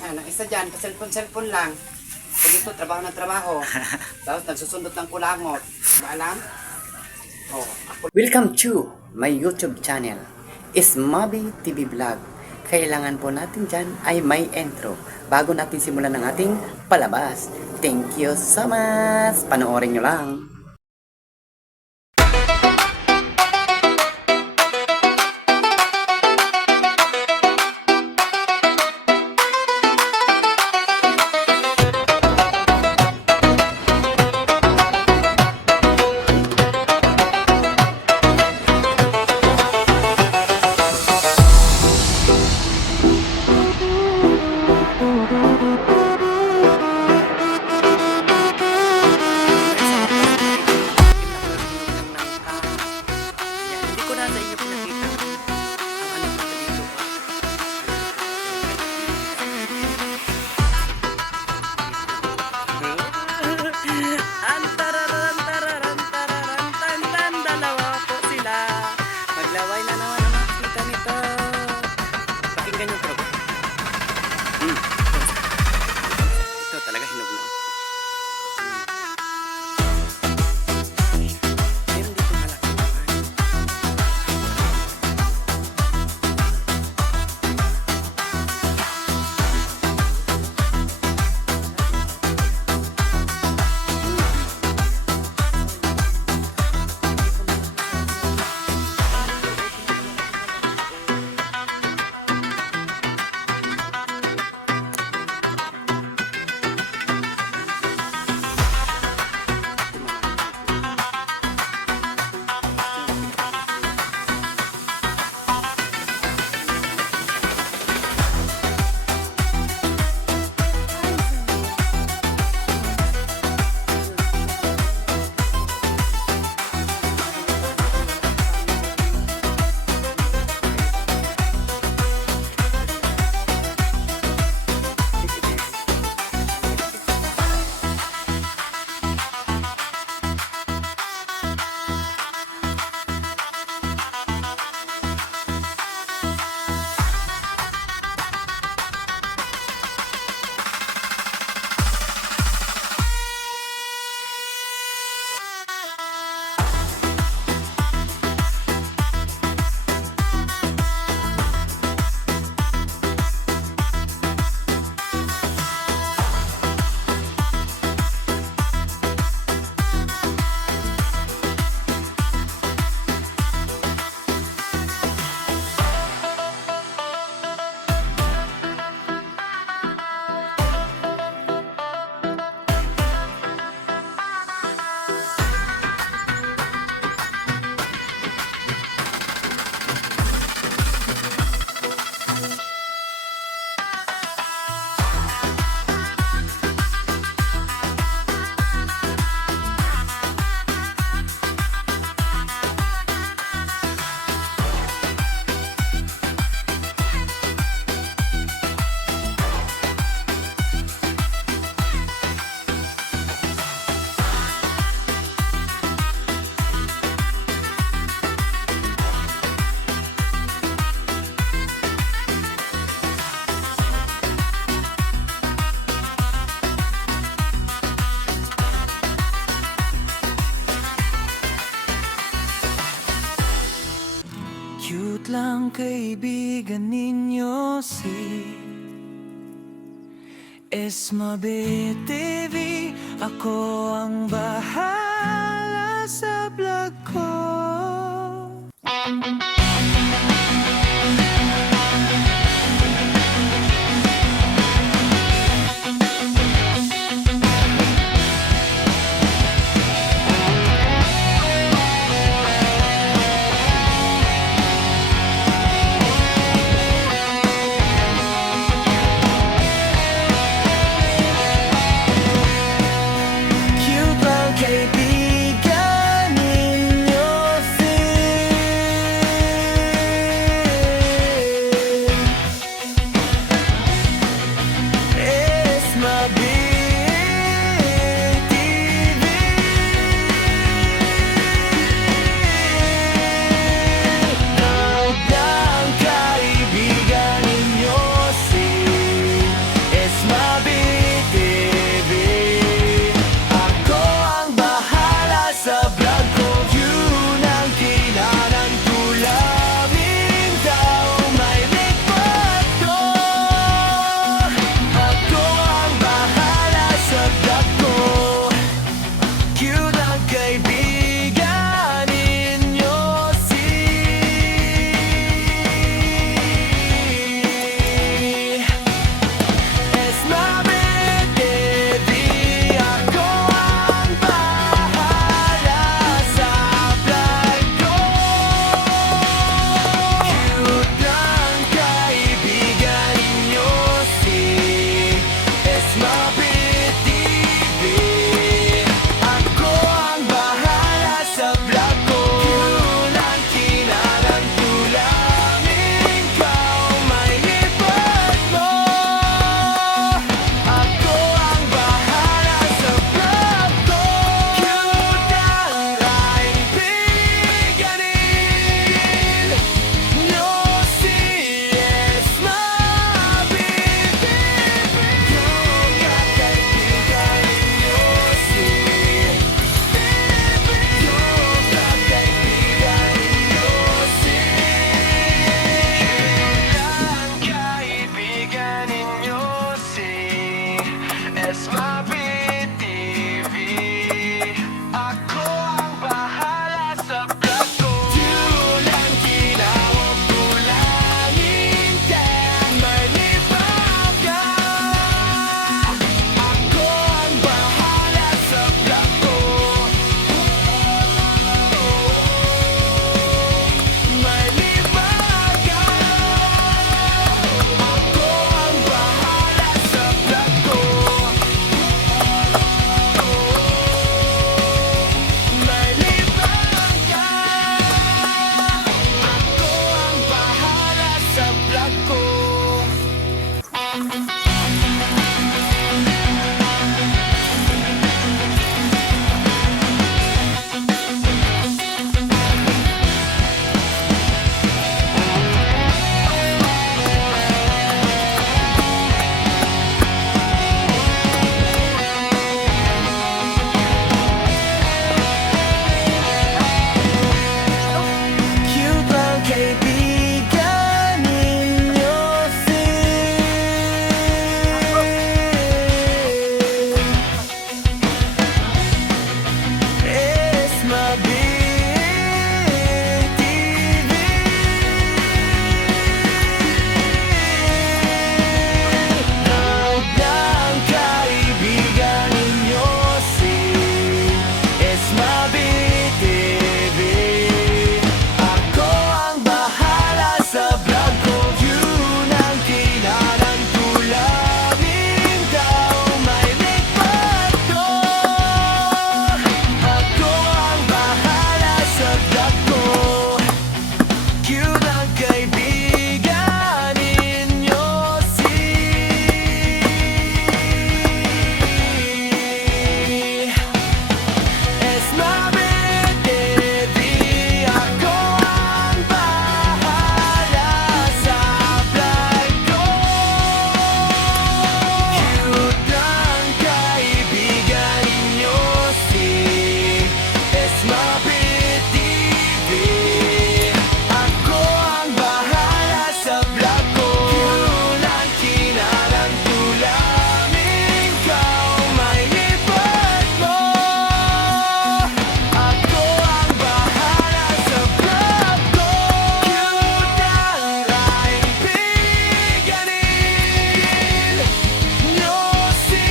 Yan, ang isa dyan, pa-cellphone lang. So dito, trabaho ng trabaho. Tapos nagsusundot ng kulangot. Alam? Oh, ako. Welcome to my YouTube channel, Ismabi TV Vlog. Kailangan po natin dyan ay may intro bago natin simulan ng ating palabas. Thank you so much! Panoorin nyo lang. Maglaway na naman ang makikita nito. Pakinggan yung program. Ito talaga hinog na. Meron dito malaki naman. Cute lang kaibigan ninyo si Esmabe TV. Ako ang bahala sa vlog ko. Cute lang kaibigan ninyo si Cute lang kaibigan ninyo si Esmabi TV. Ang kaibigan ninyo si Esmabi TV. Ako ang bahala sa vlog ko. Yun ang kinarang tulamin daw may lipat ko. Ako ang bahala sa vlog ko. Cute ang kaibigan ninyo si Esmabi TV. Ako ang bahala sa vlog ko. Cute ang kaibigan ninyo si Esmabi TV. Ako ang bahala sa vlog ko. Yun ang kinarang tulamin ikaw may lipat mo. Ako ang bahala sa vlog ko. Cute ang kaibigan ninyo si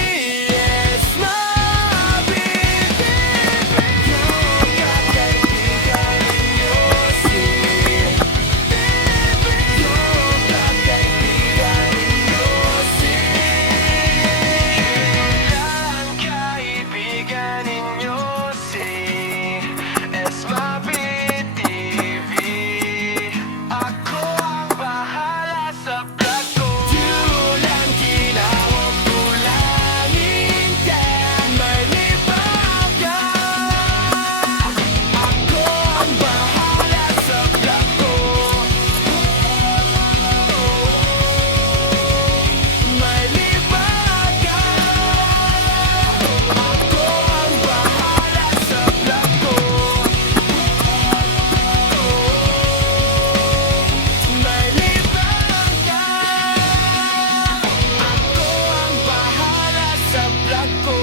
Esmabi TV. Cute ang kaibigan ninyo si Ako ang bahala sa vlog ko. Yun ang kinawag tulangin dyan may lipat ka. Ako ang bahala sa vlog ko. May lipat ka. Ako ang bahala sa vlog ko. May lipat ka. Ako ang bahala sa vlog ko.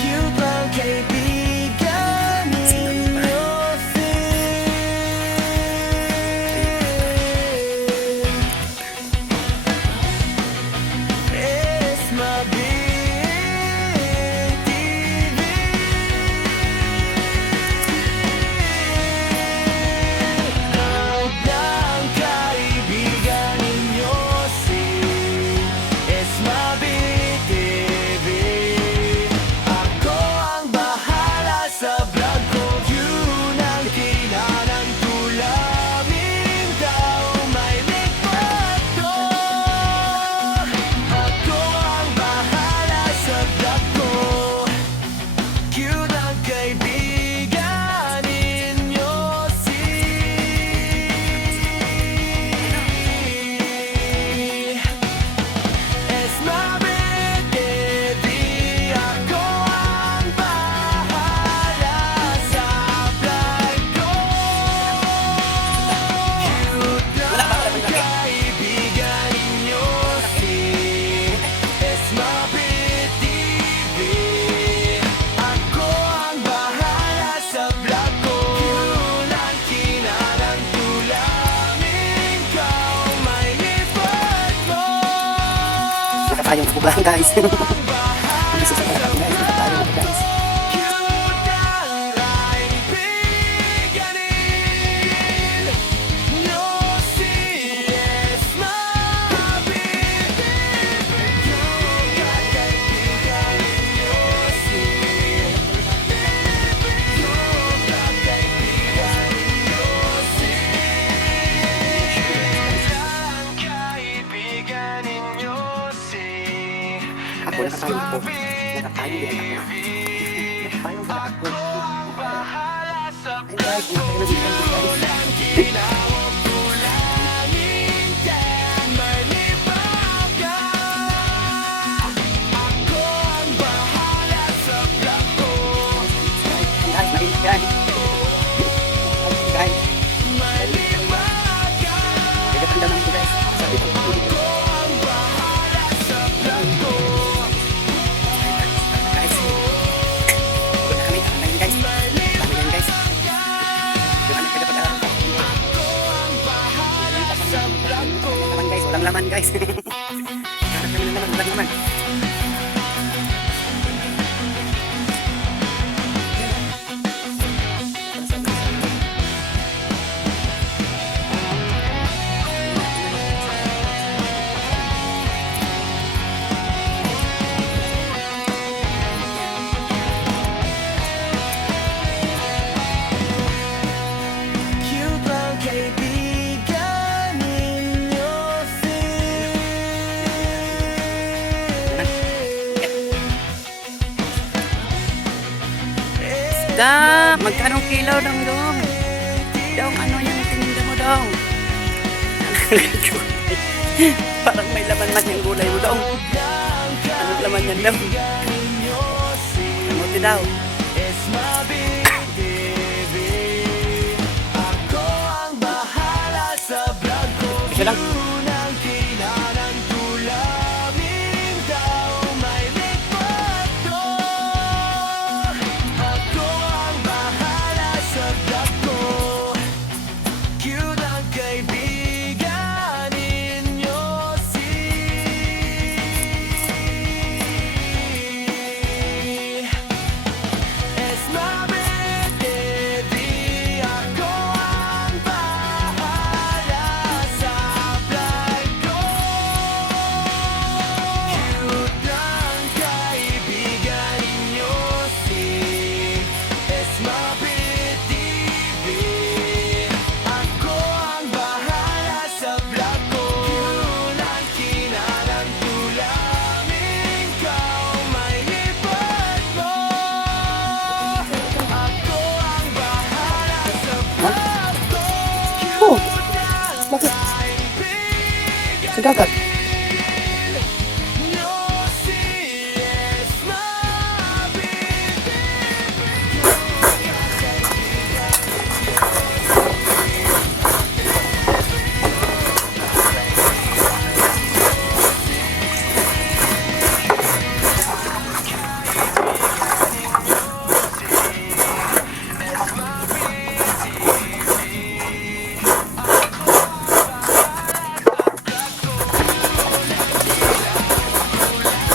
Cute lang kaibigan ninyo si Esmabi TV. Ang kaibigan ninyo si Esmabi TV. Ako ang bahala sa vlog ko. Yun ang kinarang tulamin daw may lipat ko. Ako ang bahala sa vlog ko. Cute ang kaibigan ninyo si Esmabi TV. Ako ang bahala sa vlog ko. Cute ang kaibigan ninyo si Esmabi TV. Ako ang bahala sa vlog ko. Yun ang kinarang tulamin ikaw may lipat mo. Nakatayong kubahan guys. Bahala Guys, sa vlog nakatayong guys. ko. guys. Hanap kami na naman, lagi naman. Cute lang kaibigan ninyo Da, magkanong kilo dong dong? Dong, ano yung tininda mo dong? Parang may laman man yung gulay mo dong. Anong laman yan dong? Kamuti daw. It's my BTV. Ako ang bahala sa vlog ko. Isa lang. Unang kinanang tulamin daw may likod ko. Ako ang bahala sa vlog ko. Cute ang kaibigan ninyo It's my birthday, ako ang bahala sa vlog ko. Cute ang kaibigan ninyo It's my birthday, ako ang bahala sa vlog ko. Cute ang kinanang tulamin ikaw may lipat mo. Ako ang bahala sa vlog ko. Oh, bakit? Sa dagat. Nyo It's my birthday.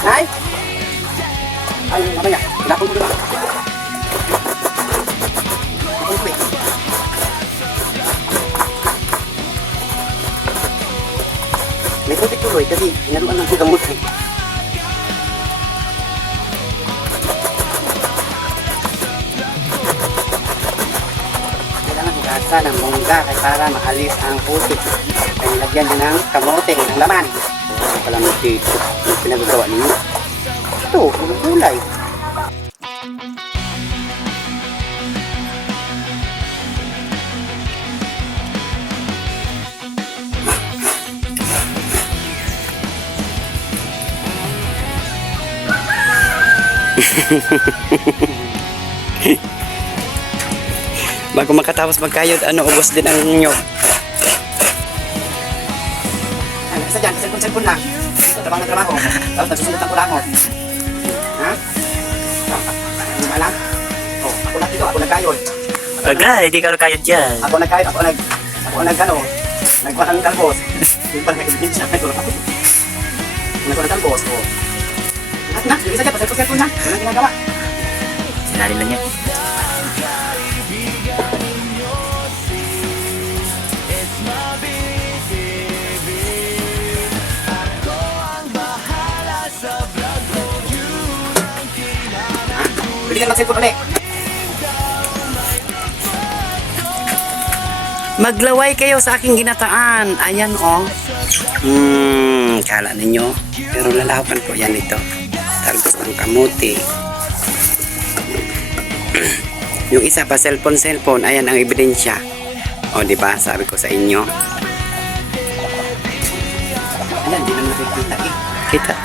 Nay? Ay, mamaya. Ilapon ko dito. Ilapon ko eh. May putik tuloy kasi inaluan ng gamot eh. Kailangan gasa ng mungga para maalis ang putik. Kaya nilagyan din ng kamote ng laman. Ito pala mo dito. Yung pinagagawa ninyo. Ito, mga gulay. Bago makatapos magkayod, ubos din ang inyo. Ano, isa dyan, cellphone lang. Trabaho na trabaho. Tapos nagsusunod ang kulang mo. Ha? Hindi mo alam? Oh, ako lang dito, ako nagkayod. Baga, hindi ka kayod dyan. Ako nagkayod, ako nagkuha ng talbos. Yung pala may ibigin siya. Nagkuha ng talbos, oh. Na, yung isa dyan, cellphone na. Walang ginagawa. Sinari lang yan. Pwede ka mag-cellphone ulit. Maglaway kayo sa aking ginataan. Ayan oh. Kala ninyo. Pero lalawakan ko yan ito. Talbos ng kamuti. Yung isa pa cellphone. Ayan ang ebidensya. O diba? Sabi ko sa inyo. Ayan, di naman nakikita eh. Kita.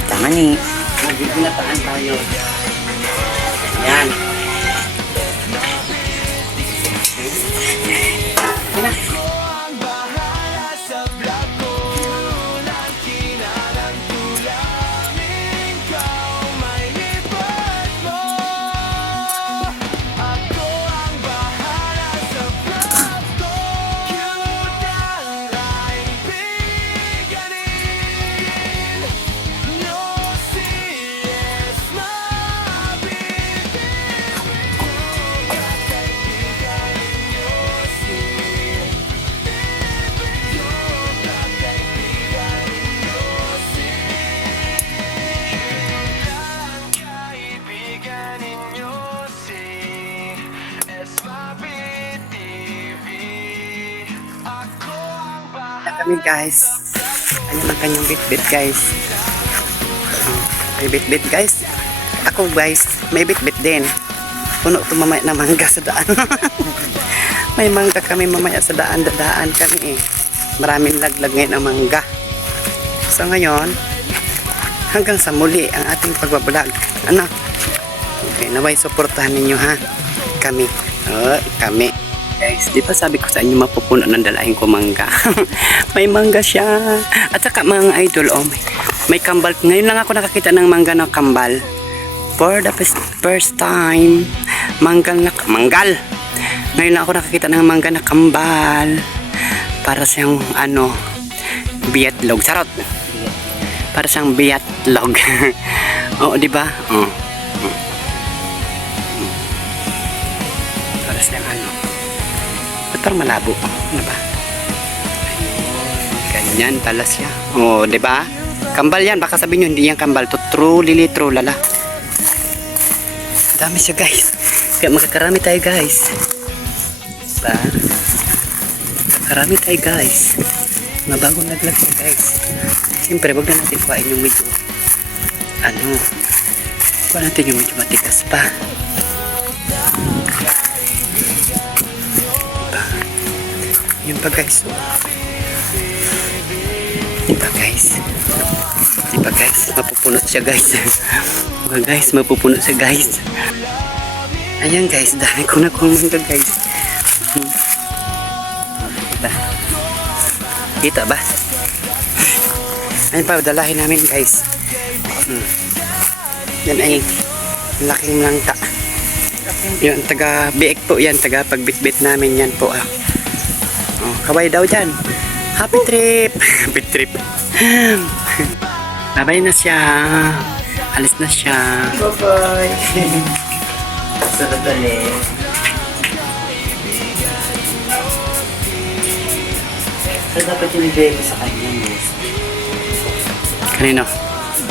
Kita mani. Magiginataan tayo. Yan. Yan na. kami guys. Ayan ang kanyang bit-bit guys. May bit-bit guys. Ako guys, may bit-bit din. Puno ito mamaya na mangga sa daan. May mangga kami mamaya sa daan. Dadaan kami eh. Maraming laglag ngayon ang mangga. So ngayon, hanggang sa muli ang ating pagbablog. Ano? Okay, naway suportahan ninyo ha. Kami. Kami. Guys, di ba sabi ko sa inyo mapupuno ng dalahin ko mangga? May mangga siya. At saka mga idol, may kambal. Ngayon lang ako nakakita ng mangga na kambal. For the first time. Manggal. Ngayon lang ako nakakita ng mangga na kambal. Para siyang biyatlog. Charot. Para siyang biyatlog. Oo, di ba? Para siyang ba't parang malabo? Ano ba? Ganyan pala siya. Oo, di ba? Kambal yan. Baka sabihin nyo, hindi yan kambal. True, lala. Dami siya guys. Kaya magkakarami tayo guys. Diba? Magkakarami tayo guys. Mabagong naglag siya guys. Siyempre, wag na natin kuhain yung medyo kuha natin yung medyo matigas pa. Diba? Yun pa guys. Diba guys? Mapupunot siya guys. Mapupunot siya guys. Ayan guys, dami ko na kumangga guys. Kita ba? Ayun pa, dalahin namin guys. Yan ay laking langka. Yan, taga biik po yan, taga pagbitbit namin yan po. Kaway daw dyan. Happy trip! Happy trip. Babay na siya. Alis na siya. Bye-bye. Sunod ulit. Pero dapat yung ibigay ko sa kanya, guys. Kanino?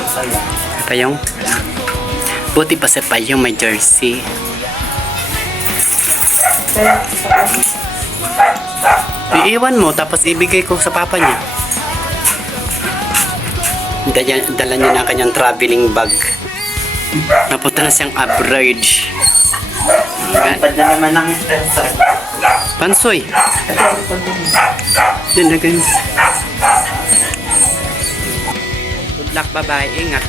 Saya. Payong? Buti pa sa Payong may jersey. Iiwan mo tapos ibigay ko sa papa niya. Dala niya na kanyang traveling bag. Napunta na siyang abroad. Pad na naman ang sponsor. Pansoy. Yun na ganyan. Good luck, bye-bye. Ingat.